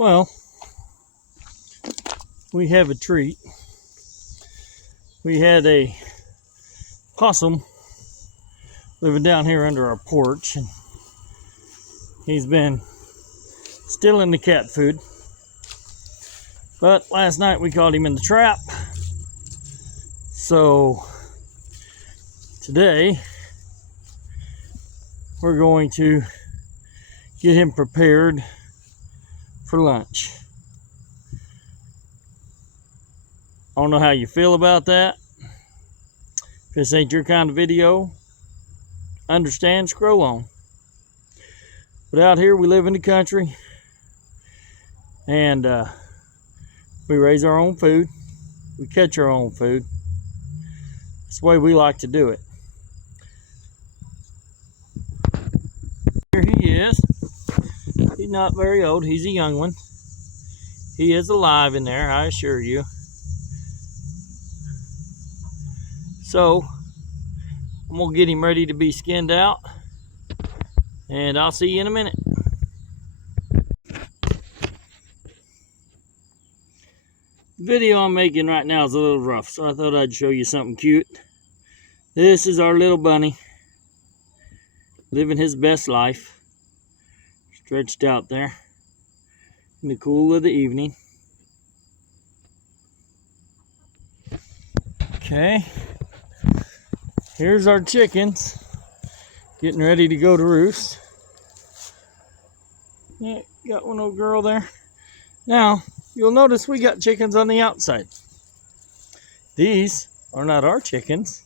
Well, we have a treat. We had a possum living down here under our porch, and he's been stealing the cat food. But last night we caught him in the trap. So today we're going to get him prepared for lunch. I don't know how you feel about that. If this ain't your kind of video, understand, scroll on. But out here we live in the country, and we raise our own food. We catch our own food. That's the way we like to do it. Here he is. He's not very old. He's a young one. He is alive in there, I assure you. So I'm gonna get him ready to be skinned out, and I'll see you in a minute. The video I'm making right now is a little rough, so I thought I'd show you something cute. This is our little bunny, living his best life, stretched out there in the cool of the evening. Okay, here's our chickens getting ready to go to roost. Yeah, got one old girl there. Now, you'll notice we got chickens on the outside. These are not our chickens.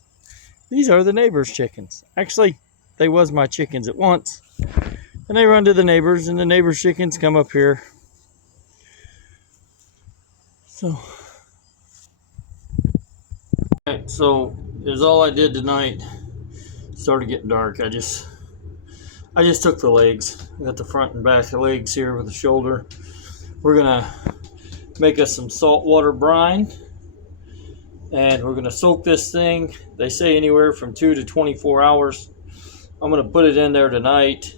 These are the neighbor's chickens. Actually, they was my chickens at once. And they run to the neighbors, and the neighbor's chickens come up here. So is all I did tonight. Started getting dark. I just took the legs. I got the front and back of the legs here with the shoulder. We're gonna make us some saltwater brine, and we're gonna soak this thing. They say anywhere from 2 to 24 hours. I'm gonna put it in there tonight.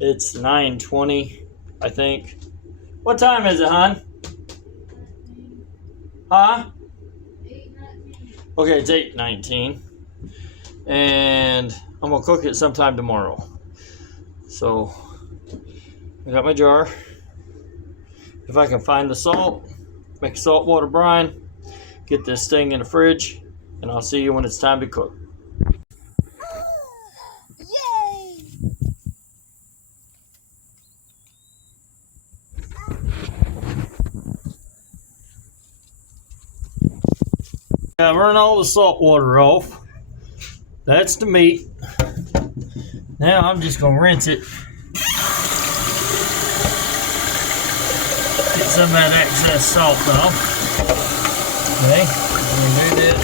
It's 9:20, I think. What time is it, hon? Huh? Okay, it's 8:19, and I'm gonna cook it sometime tomorrow. So I got my jar. If I can find the salt, make a saltwater brine, get this thing in the fridge, and I'll see you when it's time to cook. Yay! I run all the salt water off. That's the meat. Now I'm just gonna rinse it. Get some of that excess salt off. Okay, I'm gonna do this.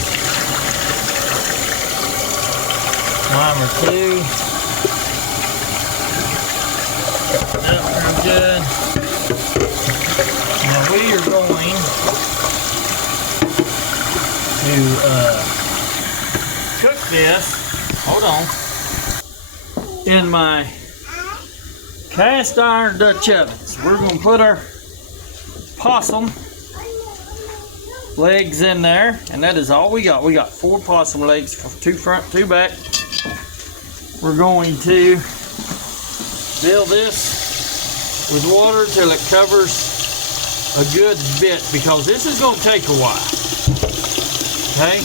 Time or two. That real good. Now we are going to cook this. Hold on. In my cast iron Dutch ovens. We're going to put our possum legs in there, and that is all we got. We got 4 possum legs, 2 front, 2 back. We're going to fill this with water till it covers a good bit, because this is going to take a while. Okay,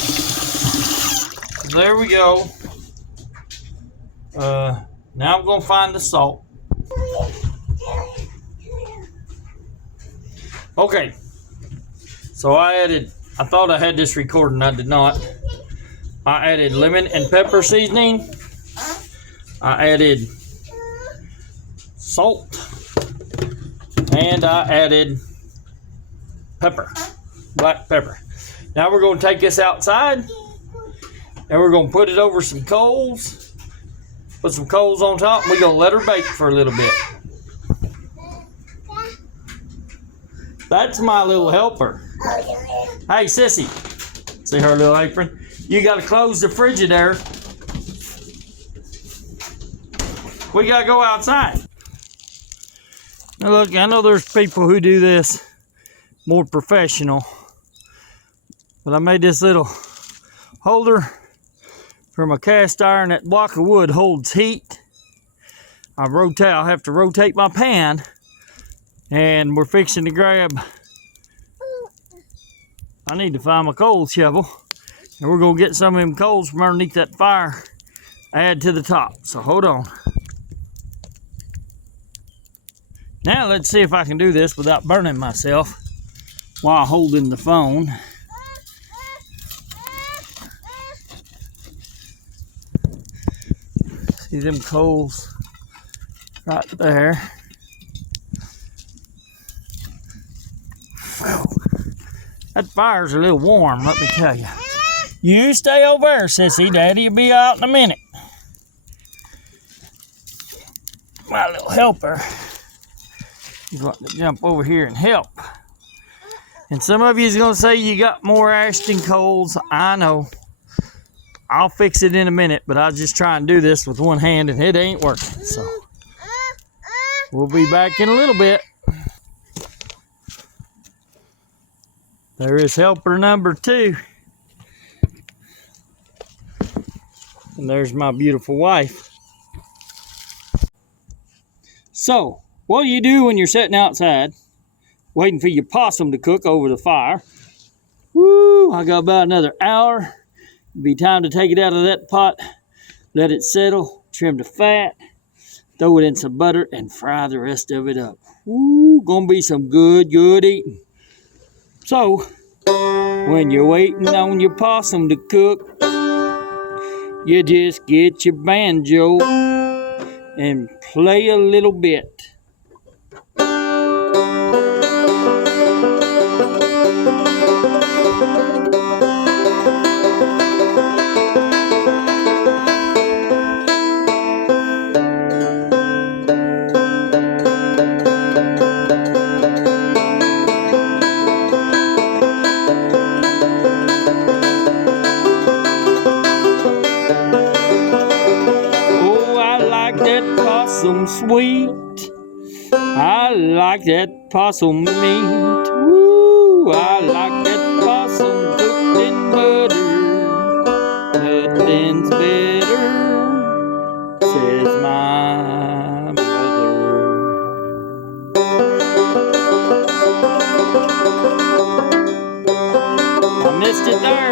there we go. Now I'm going to find the salt. Okay, so I thought I had this recording, I did not. I added lemon and pepper seasoning. I added salt, and I added pepper, black pepper. Now we're going to take this outside, and we're going to put it over some coals, put some coals on top, and we're going to let her bake for a little bit. That's my little helper. Hey, sissy. See her little apron? You got to close the Frigidaire. We got to go outside. Now look, I know there's people who do this more professional, but I made this little holder from a cast iron. That block of wood holds heat. I'll have to rotate my pan, and we're fixing to grab. I need to find my coal shovel, and we're gonna get some of them coals from underneath that fire, add to the top. So hold on. Now let's see if I can do this without burning myself while holding the phone. See them coals right there. That fire's a little warm, let me tell you. You stay over there, sissy. Daddy'll be out in a minute. My little helper. He's wanting to jump over here and help. And some of you is going to say you got more Ashton coals. I know. I'll fix it in a minute, but I'll just try and do this with one hand, and it ain't working. So we'll be back in a little bit. There is helper number 2. And there's my beautiful wife. So, what do you do when you're sitting outside, waiting for your possum to cook over the fire? Woo, I got about another hour. It'll be time to take it out of that pot, let it settle, trim the fat, throw it in some butter, and fry the rest of it up. Woo, gonna be some good eating. So, when you're waiting on your possum to cook, you just get your banjo and play a little bit. Possum sweet, I like that possum meat. Woo, I like that possum cooked in butter. Nothing's better, says my mother. I missed it there.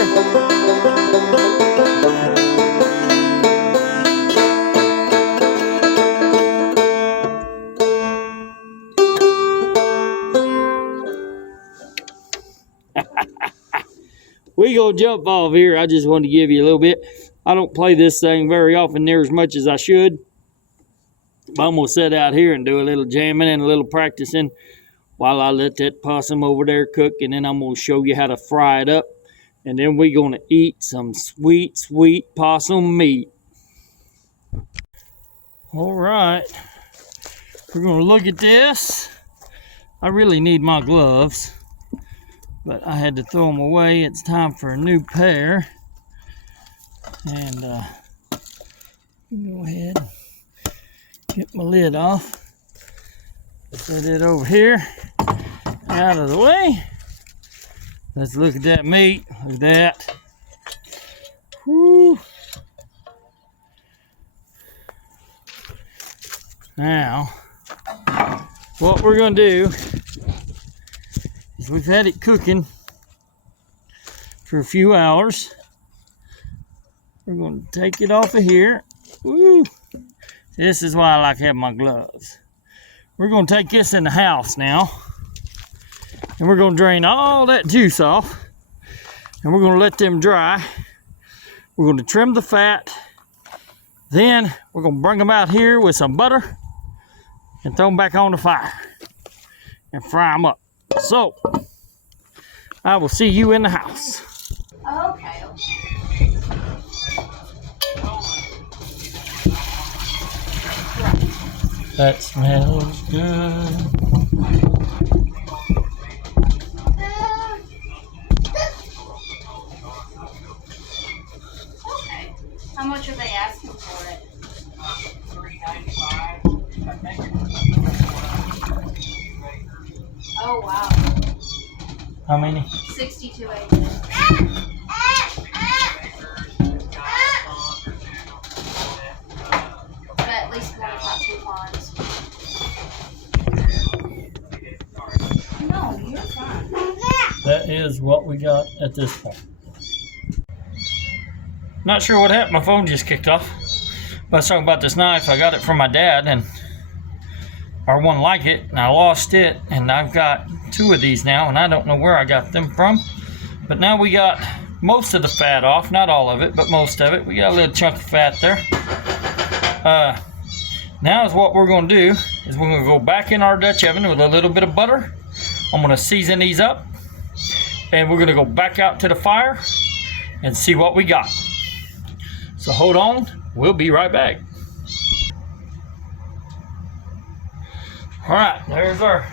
We gonna jump off here. I just wanted to give you a little bit. I don't play this thing very often, near as much as I should. But I'm gonna sit out here and do a little jamming and a little practicing while I let that possum over there cook, and then I'm gonna show you how to fry it up, and then we're gonna eat some sweet, sweet possum meat. All right, we're gonna look at this. I really need my gloves, but I had to throw them away. It's time for a new pair. And go ahead and get my lid off. Set it over here, out of the way. Let's look at that meat. Look at that. Whew. Now, what we're gonna do, we've had it cooking for a few hours. We're going to take it off of here. Woo. This is why I like having my gloves. We're going to take this in the house now, and we're going to drain all that juice off, and we're going to let them dry. We're going to trim the fat. Then we're going to bring them out here with some butter and throw them back on the fire and fry them up. So, I will see you in the house. Okay. That smells good. Okay. How much are they asking for it? $3.95. Oh, wow. How many? 62 acres. But at least one about 2 ponds. No, you're fine. That is what we got at this point. Not sure what happened. My phone just kicked off. But I was talking about this knife. I got it from my dad, and or one like it, and I lost it, and I've got 2 of these now, and I don't know where I got them from. But now we got most of the fat off, not all of it, but most of it. We got a little chunk of fat there. Now is what we're going to do is we're going to go back in our Dutch oven with a little bit of butter. I'm going to season these up, and we're going to go back out to the fire and see what we got. So hold on, we'll be right back. All right, there's our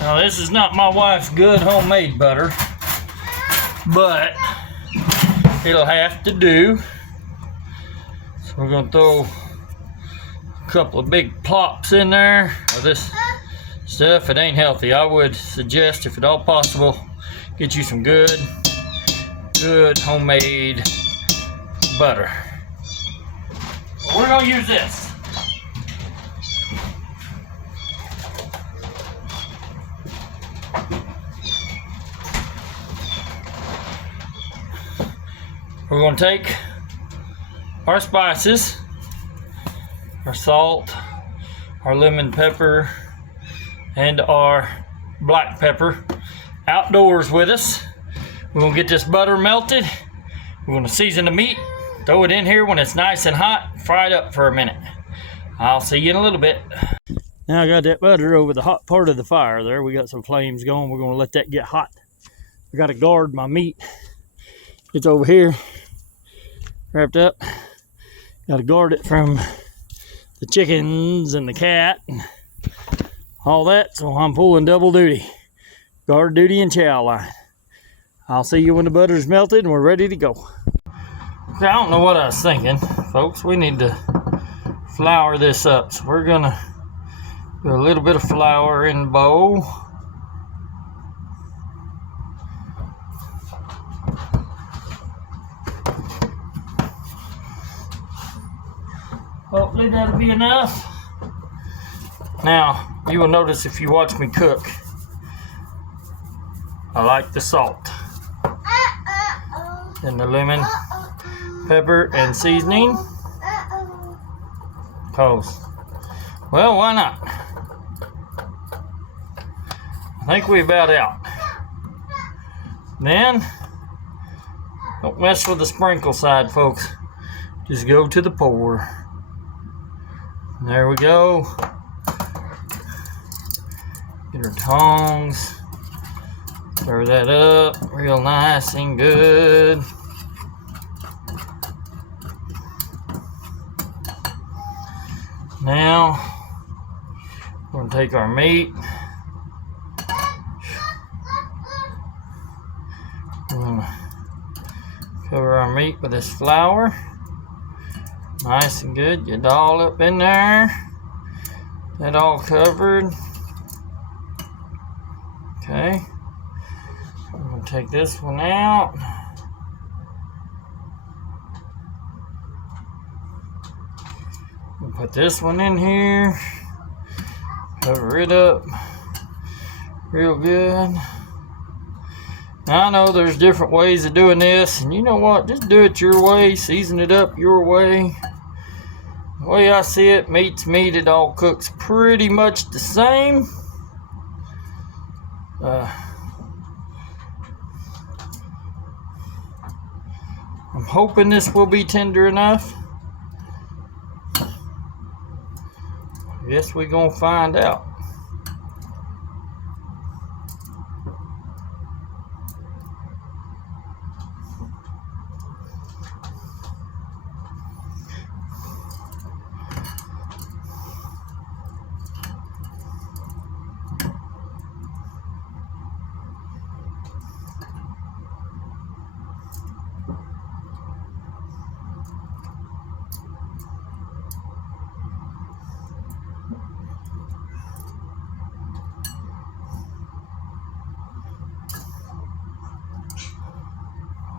now this is not my wife's good homemade butter, but it'll have to do. So we're gonna throw a couple of big plops in there of this stuff. It ain't healthy. I would suggest, if at all possible, get you some good homemade butter. But we're gonna use this. We're going to take our spices, our salt, our lemon pepper, and our black pepper outdoors with us. We're going to get this butter melted. We're going to season the meat, throw it in here when it's nice and hot, fry it up for a minute. I'll see you in a little bit. Now I got that butter over the hot part of the fire there. We got some flames going. We're going to let that get hot. I got to guard my meat. It's over here, wrapped up. Got to guard it from the chickens and the cat and all that, so I'm pulling double duty. Guard duty and chow line. I'll see you when the butter's melted and we're ready to go. Okay, I don't know what I was thinking, folks. We need to flour this up. So we're gonna do a little bit of flour in the bowl. Hopefully that'll be enough. Now, you will notice if you watch me cook, I like the salt and the lemon, pepper, and seasoning. Cause, well, why not? I think we're about out. Then, don't mess with the sprinkle side, folks. Just go to the pour. There we go. Get our tongs. Stir that up real nice and good. Now, we're going to take our meat. We're going to cover our meat with this flour. Nice and good. Get it all up in there. That all covered. Okay. I'm going to take this one out. We'll put this one in here. Cover it up real good. Now, I know there's different ways of doing this, and you know what? Just do it your way. Season it up your way. The way I see it, meat's meat. It all cooks pretty much the same. I'm hoping this will be tender enough. I guess we're gonna find out.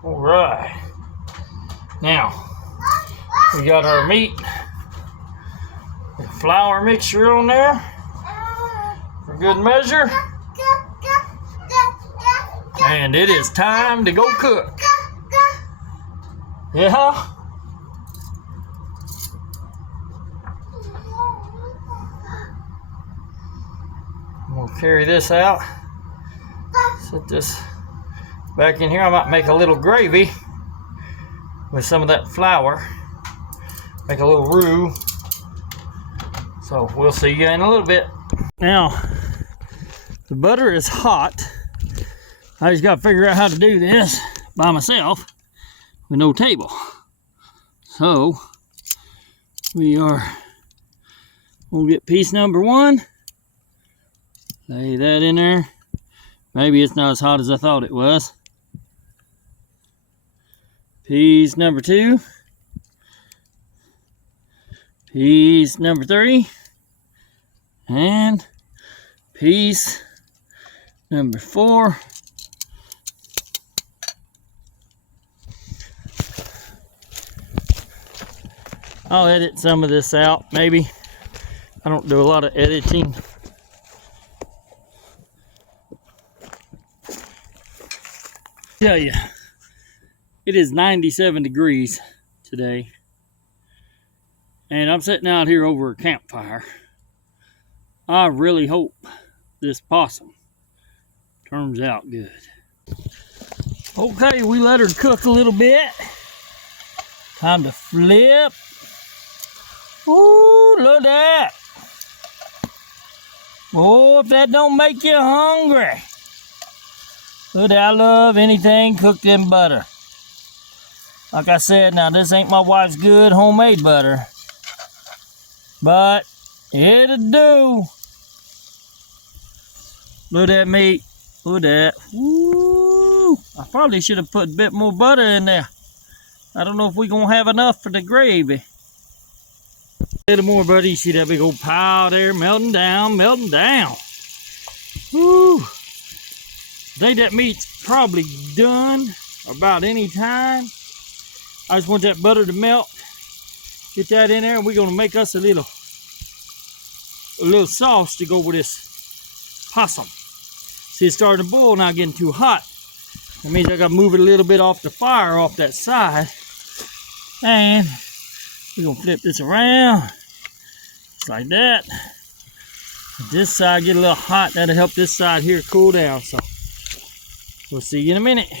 All right. Now, we got our meat and flour mixture on there for good measure. And it is time to go cook. Yeah? I'm gonna carry this out. Set this back in here. I might make a little gravy with some of that flour. Make a little roux. So we'll see you in a little bit. Now, the butter is hot. I just gotta figure out how to do this by myself with no table. So we'll get piece number 1. Lay that in there. Maybe it's not as hot as I thought it was. Piece number 2. Piece number 3. And piece number 4. I'll edit some of this out, maybe. I don't do a lot of editing. Tell you, it is 97 degrees today. And I'm sitting out here over a campfire. I really hope this possum turns out good. Okay, we let her cook a little bit. Time to flip. Ooh, look at that. Oh, if that don't make you hungry. Look, I love anything cooked in butter. Like I said, now this ain't my wife's good homemade butter. But it'll do. Look at that meat. Look at that. Woo! I probably should have put a bit more butter in there. I don't know if we're going to have enough for the gravy. A little more, buddy. You see that big old pile there melting down, melting down. Woo! I think that meat's probably done about any time. I just want that butter to melt. Get that in there, and we're gonna make us a little sauce to go with this possum. See, it's starting to boil, not getting too hot. That means I gotta move it a little bit off the fire, off that side. And we're gonna flip this around. Just like that. This side get a little hot. That'll help this side here cool down. So we'll see you in a minute.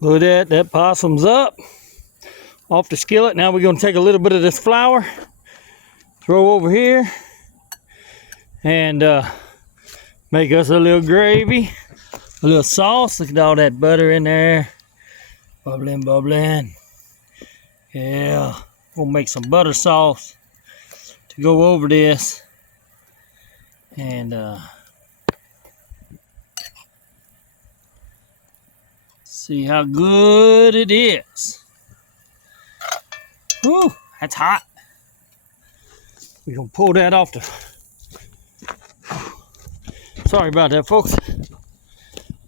Look at that. That possum's up off the skillet. Now we're going to take a little bit of this flour, throw over here, and make us a little gravy, a little sauce. Look at all that butter in there. Bubbling, bubbling. Yeah. We'll make some butter sauce to go over this. And see how good it is. Whew, that's hot. We're gonna pull that off the... Sorry about that, folks.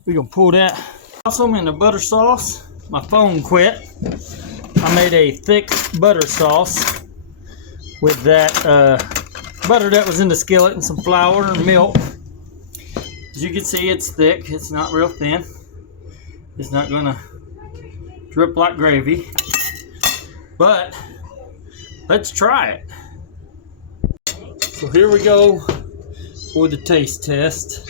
We're gonna pull that possum in the butter sauce. My phone quit. I made a thick butter sauce with that butter that was in the skillet and some flour and milk. As you can see, it's thick. It's not real thin. It's not gonna drip like gravy. But let's try it. So here we go for the taste test.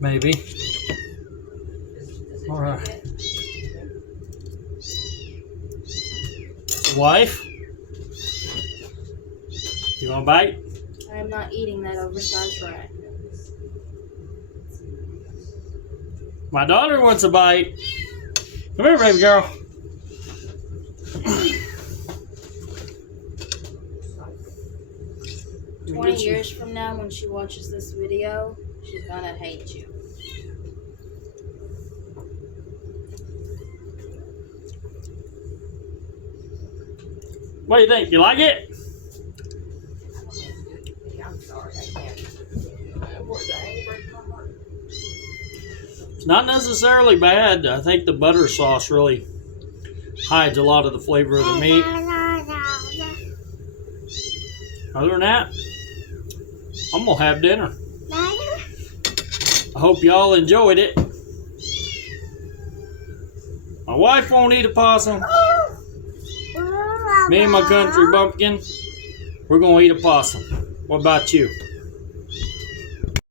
Maybe. All right. Wife, you want a bite? I'm not eating that oversized rat. My daughter wants a bite. Come here, baby girl. 20 years from now, when she watches this video, she's gonna hate you. What do you think? You like it? I'm sorry, I can't. It's not necessarily bad. I think the butter sauce really hides a lot of the flavor of the meat. Other than that, I'm gonna have dinner. I hope y'all enjoyed it. My wife won't eat a possum. Me and my country bumpkin, we're gonna eat a possum. What about you?